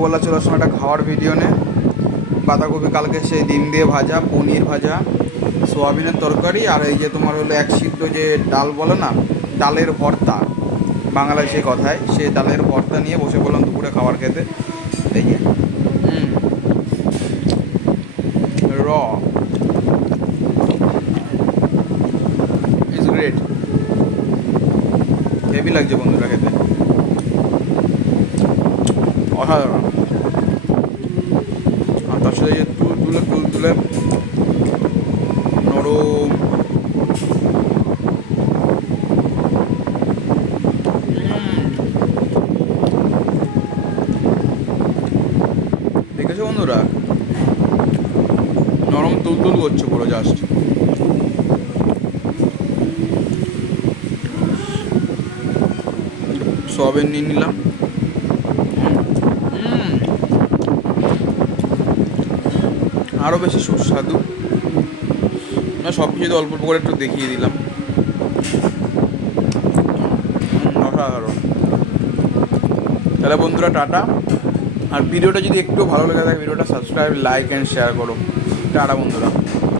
দুপুরবেলা চলে আসলাম একটা খাওয়ার ভিডিও নে। বাঁধাকপি কালকে সেই ডিম দিয়ে ভাজা, পনির ভাজা, সোয়াবিনের তরকারি, আর এই যে তোমার হলো এক সিদ্ধ যে ডাল বলে না, ডালের ভর্তা বাংলায় সেই কথায়, সে ডালের ভর্তা নিয়ে বসে পড়লাম দুপুরে খাবার খেতে। এই যে র ইজ গ্রেট, হেভি লাগছে বন্ধুরা খেতে, অসাধারণ। আর তার সাথে যে তুল তুলে নরম, দেখেছো বন্ধুরা, নরম তুল করছে পুরো জাস্ট। সয়াবিন নিয়ে নিলাম, আরও বেশি সুস্বাদু। না সব কিছু অল্প অল্প করে একটু দেখিয়ে দিলাম, অসাধারণ। তাহলে বন্ধুরা টাটা। আর ভিডিওটা যদি একটু ভালো লেগে থাকে ভিডিওটা সাবস্ক্রাইব, লাইক অ্যান্ড শেয়ার করো। টাটা বন্ধুরা।